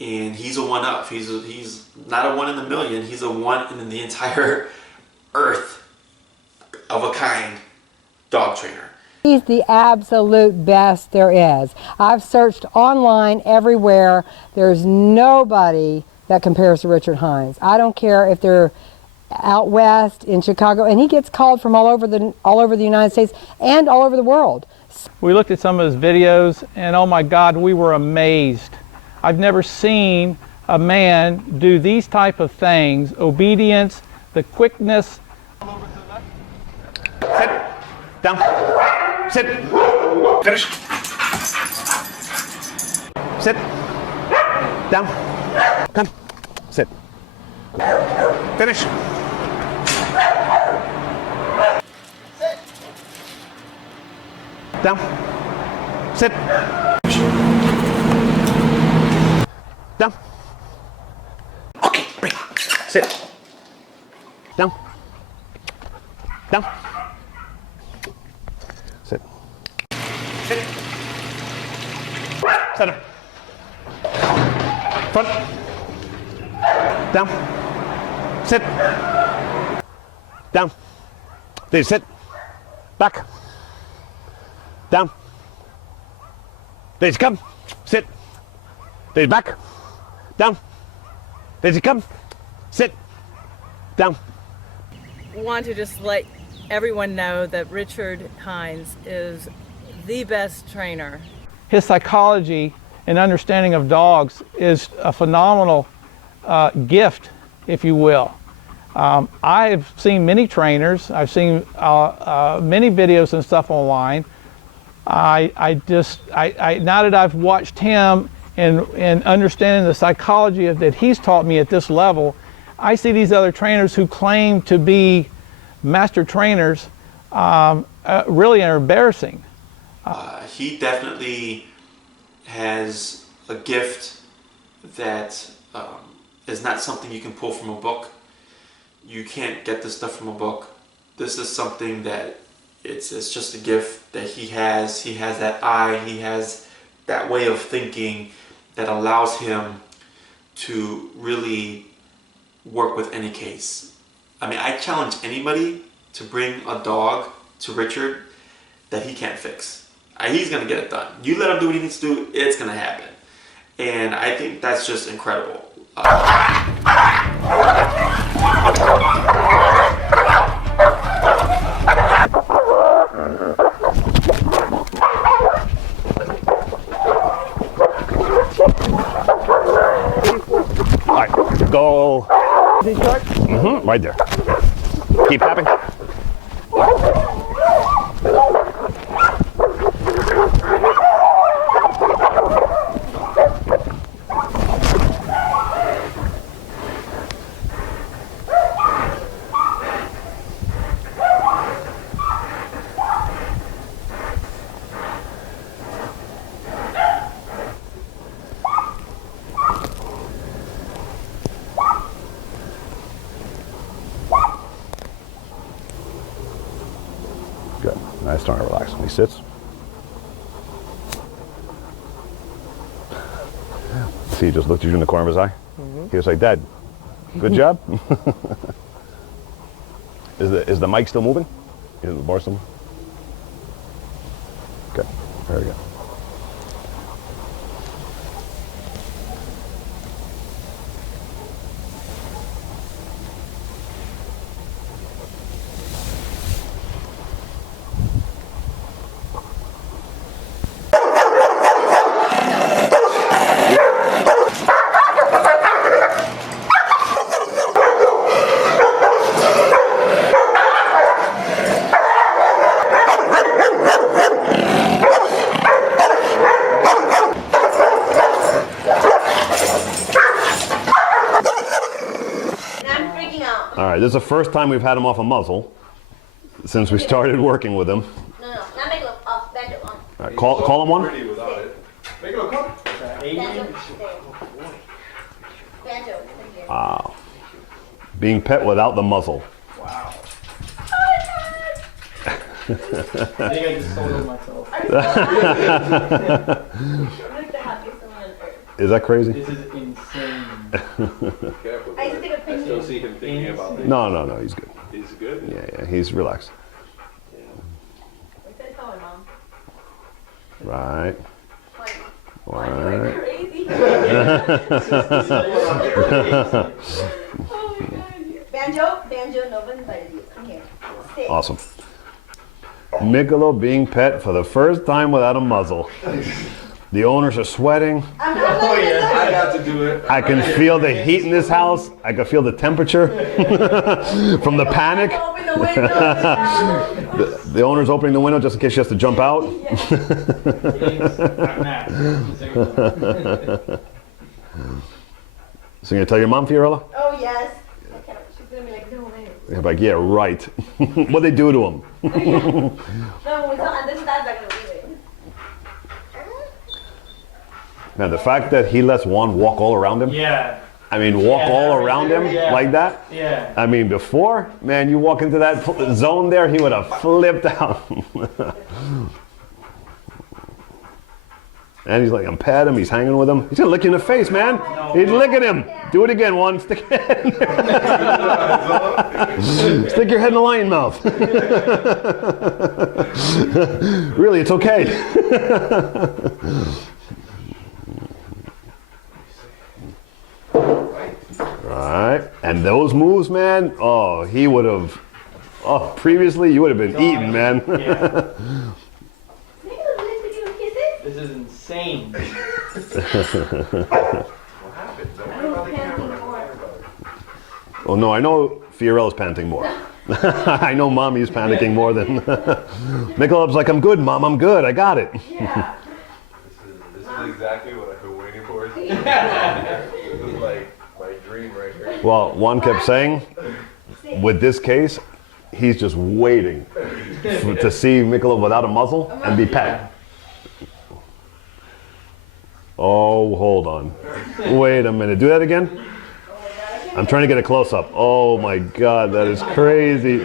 and he's a one-up. He's not a one in a million. He's a one in the entire earth of a kind dog trainer. He's the absolute best there is. I've searched online everywhere. There's nobody that compares to Richard Heinz. I don't care if they're out west in Chicago, and he gets called from all over the United States and all over the world. We looked at some of his videos, and oh my God, we were amazed. I've never seen a man do these type of things, obedience, the quickness. Sit. Down. Sit. Finish. Sit. Down. Come. Sit. Finish. Sit. Down. Sit. Down. Okay, break. Sit. Down. Down. Sit. Sit. Center. Front. Down. Sit. Down. There, sit. Back. Down. There you come. Sit. There you back. Down. There you come. Sit. Down. I want to just let everyone know that Richard Heinz is the best trainer. His psychology and understanding of dogs is a phenomenal gift, if you will. I've seen many trainers. I've seen many videos and stuff online. Now that I've watched him and understanding the psychology that he's taught me at this level, I see these other trainers who claim to be master trainers really are embarrassing. He definitely has a gift that is not something you can pull from a book. You can't get this stuff from a book. This is something that it's just a gift that he has. He has that eye, he has that way of thinking that allows him to really work with any case. I mean, I challenge anybody to bring a dog to Richard that he can't fix. He's gonna get it done. You let him do what he needs to do, it's gonna happen. And I think that's just incredible. All right, go. Is it short? Mm-hmm, right there. Keep tapping. Good. Now he's starting to relax. When he sits. See, he just looked at you in the corner of his eye. He was like, "Dad, good job." Is the mic still moving? Is the bar still moving? Good. Very good. All right, this is the first time we've had him off a muzzle since we started working with him. No, now make it off better one. All right, call him one. Make it look Wow. Being pet without the muzzle. Wow. I think I just sold it myself. Is that crazy? This is insane. Careful. I still see him thinking about it. No, he's good. He's good? Yeah, he's relaxed. Right. Right. Crazy. Banjo, no one by you. Come here. Sit. Awesome. Michelob being pet for the first time without a muzzle. The owners are sweating. Oh yeah, I got to do it. I can feel the heat in this house. I can feel the temperature from the panic. Open the window. The owner's opening the window just in case she has to jump out. So you're gonna tell your mom, Fiorella? Oh yes. Okay. She's gonna be like, no way. You're like, yeah, right. What'd they do to him? No, we don't understand that. Now, the fact that he lets Juan walk all around him. Yeah. I mean, walk all around him like that. Yeah. I mean, before, man, you walk into that zone there, he would have flipped out. And he's like, I'm patting him, he's hanging with him. He's gonna lick you in the face, man. He's licking him. Do it again, Juan. Stick your head in there. Stick your head in the lion mouth. Really, it's okay. Right. And those moves, man, oh, he would have, previously you would have been eaten, man. Yeah. This is insane. Oh no, I know Fiorella's panting more. I know Mommy's panicking more than Michelob's like, I'm good, Mom, I'm good, I got it. Yeah. This is exactly what I've been waiting for. This is like my dream right here. Well, Juan kept saying, with this case, he's just waiting to see Michelob without a muzzle and be pet. Oh, hold on. Wait a minute. Do that again? I'm trying to get a close-up. Oh my God, that is crazy.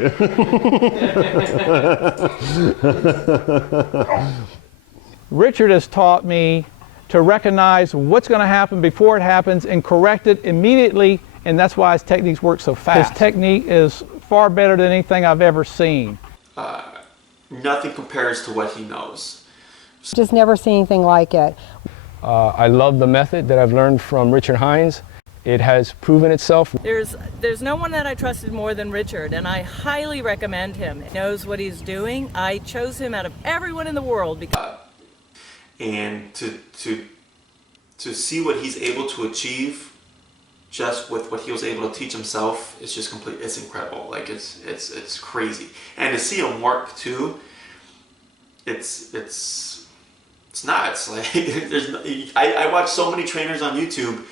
Richard has taught me to recognize what's going to happen before it happens and correct it immediately, and that's why his techniques work so fast. His technique is far better than anything I've ever seen. Nothing compares to what he knows. Just never seen anything like it. I love the method that I've learned from Richard Heinz. It has proven itself. There's no one that I trusted more than Richard, and I highly recommend him. He knows what he's doing. I chose him out of everyone in the world because And to see what he's able to achieve just with what he was able to teach himself is just complete. It's incredible. Like it's crazy. And to see him work too, it's nuts. Like I watch so many trainers on YouTube,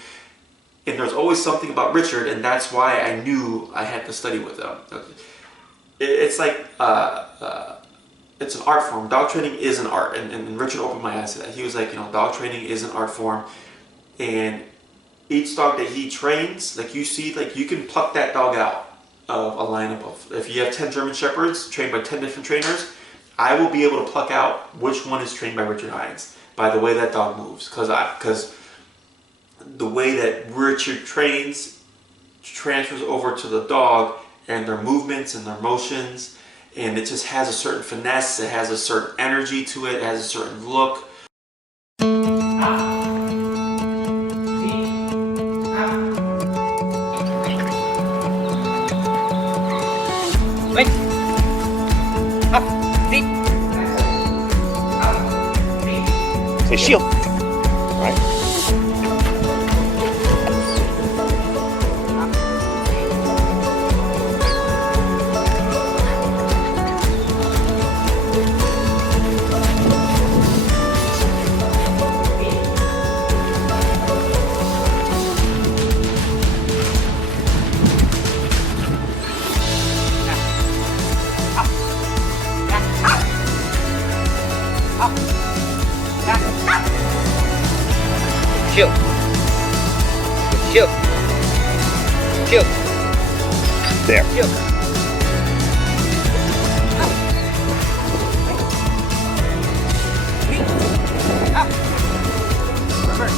and there's always something about Richard, and that's why I knew I had to study with him. It's like it's an art form. Dog training is an art, and Richard opened my eyes to that. He was like, dog training is an art form, and each dog that he trains, like you see, like you can pluck that dog out of a lineup of, if you have 10 German Shepherds trained by 10 different trainers, I will be able to pluck out which one is trained by Richard Heinz by the way that dog moves, because the way that Richard trains transfers over to the dog, and their movements and their motions, and it just has a certain finesse, it has a certain energy to it, it has a certain look. Wait. Up. Feet. Say shield. Right. Shield. Shield. Shield. There. Shield. Up. Reverse.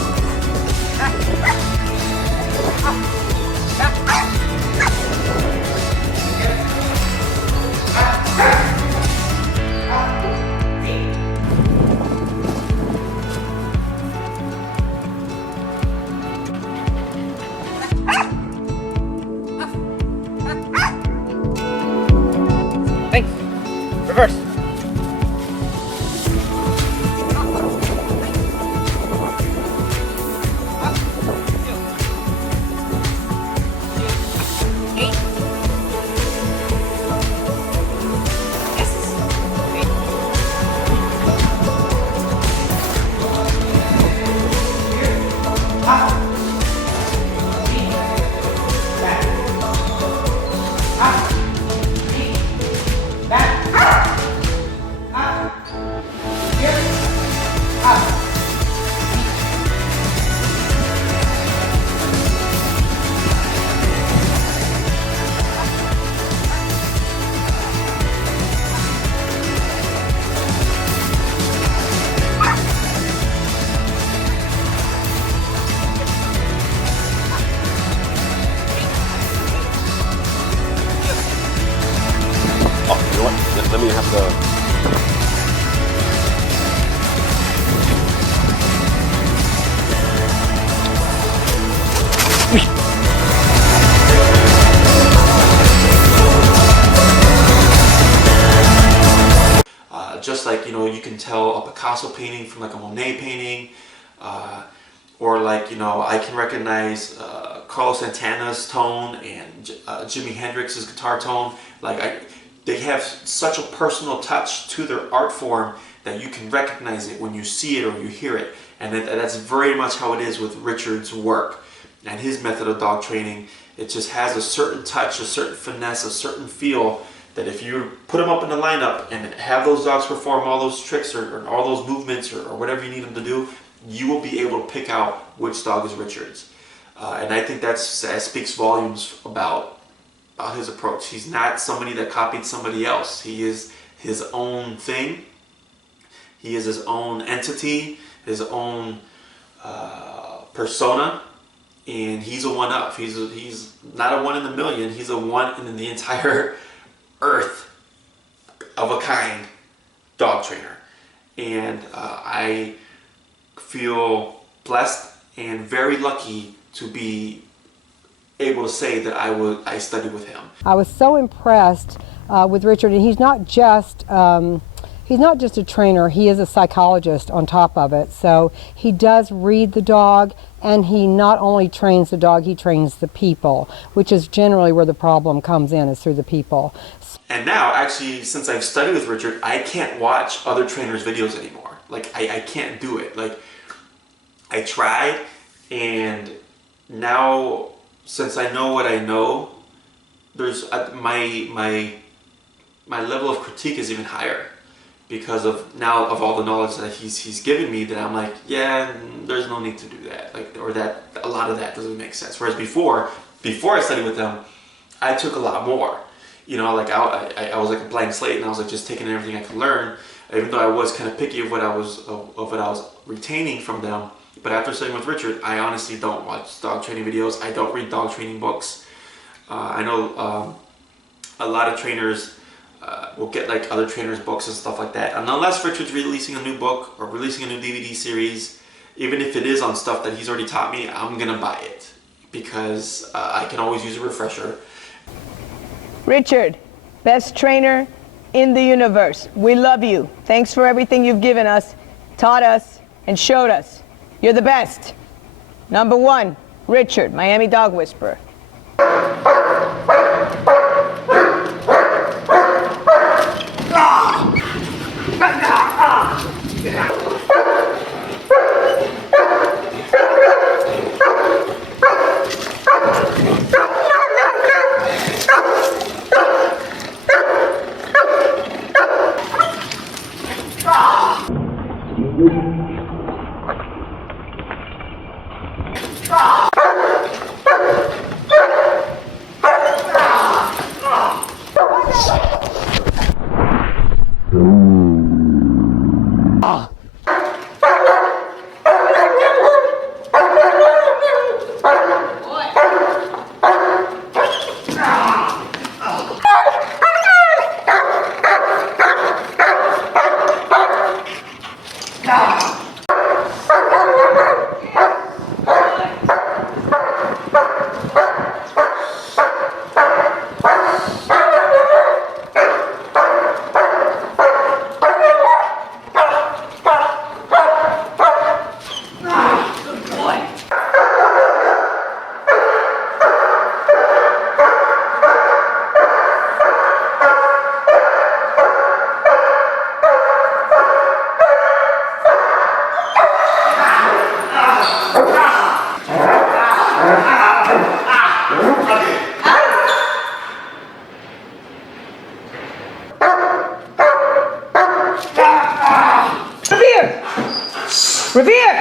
Just like, you know, you can tell a Picasso painting from like a Monet painting, or like, you know, I can recognize Carlos Santana's tone and Jimi Hendrix's guitar tone. Like they have such a personal touch to their art form that you can recognize it when you see it or you hear it. And that's very much how it is with Richard's work and his method of dog training. It just has a certain touch, a certain finesse, a certain feel that if you put them up in the lineup and have those dogs perform all those tricks or all those movements or whatever you need them to do, you will be able to pick out which dog is Richard's. And I think that speaks volumes about his approach. He's not somebody that copied somebody else. He is his own thing. He is his own entity, his own persona, and he's a one-up. He's not a one in a million. He's a one in the entire earth of a kind dog trainer. And I feel blessed and very lucky to be able to say that I studied with him. I was so impressed with Richard, and he's not just a trainer, he is a psychologist on top of it. So he does read the dog, and he not only trains the dog, he trains the people, which is generally where the problem comes in, is through the people. And now, actually, since I've studied with Richard, I can't watch other trainers' videos anymore. Like, I can't do it. Like, I tried, and now, since I know what I know, there's my level of critique is even higher because of all the knowledge that he's given me, that I'm like, yeah, there's no need to do that. Like, or that a lot of that doesn't make sense. Whereas before I studied with them, I took a lot more. You know, like I was like a blank slate, and I was like just taking everything I could learn, even though I was kind of picky of what I was retaining from them. But after studying with Richard, I honestly don't watch dog training videos. I don't read dog training books. I know a lot of trainers will get like other trainers' books and stuff like that. And unless Richard's releasing a new book or releasing a new DVD series, even if it is on stuff that he's already taught me, I'm gonna buy it because I can always use a refresher. Richard, best trainer in the universe. We love you. Thanks for everything you've given us, taught us, and showed us. You're the best. Number 1, Richard, Miami Dog Whisperer. Revere!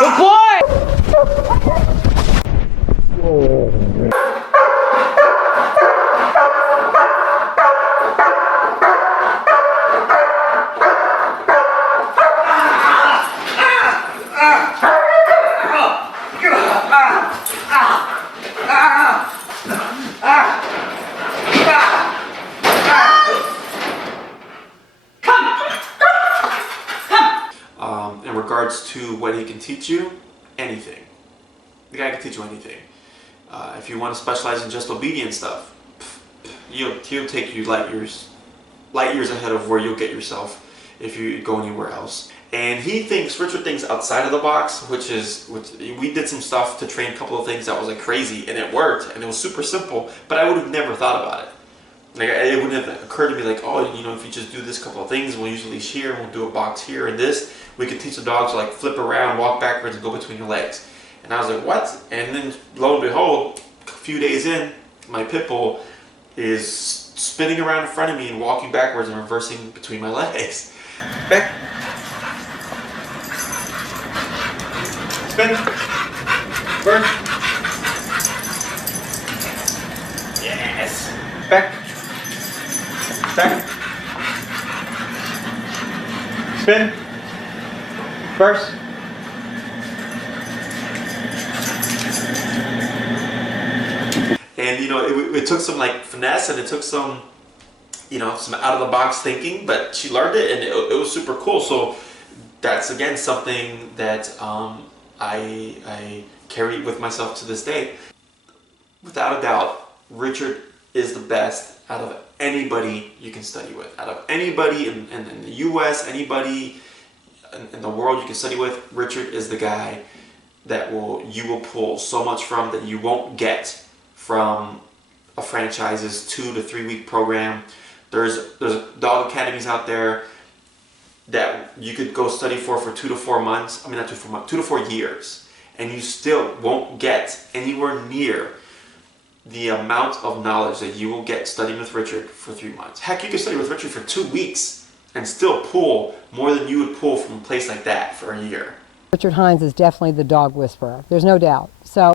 Good boy! regards to what he can teach you, anything. The guy can teach you anything. If you want to specialize in just obedience stuff, he'll take you light years ahead of where you'll get yourself if you go anywhere else. And Richard thinks outside of the box, which we did some stuff to train a couple of things that was like crazy, and it worked, and it was super simple, but I would have never thought about it. Like, it wouldn't have occurred to me like, oh, you know, if you just do this couple of things, we'll use a leash here, and we'll do a box here, and this, we could teach the dog to like flip around, walk backwards, and go between your legs. And I was like, what? And then lo and behold, a few days in, my pit bull is spinning around in front of me and walking backwards and reversing between my legs. Back. Spin. Burn. Yes. Back. Back. Spin. Burst. And you know, it took some like finesse, and it took some, you know, some out of the box thinking, but she learned it, and it was super cool. So that's again something that I carry with myself to this day. Without a doubt, Richard is the best out of anybody you can study with. Out of anybody in the US, anybody in the world you can study with, Richard is the guy that you will pull so much from that you won't get from a franchise's 2 to 3 week program. There's dog academies out there that you could go study for 2 to 4 months. I mean, not 2 to 4 months, 2 to 4 years, and you still won't get anywhere near the amount of knowledge that you will get studying with Richard for 3 months. Heck, you could study with Richard for 2 weeks and still pull more than you would pull from a place like that for a year. Richard Heinz is definitely the dog whisperer. There's no doubt. So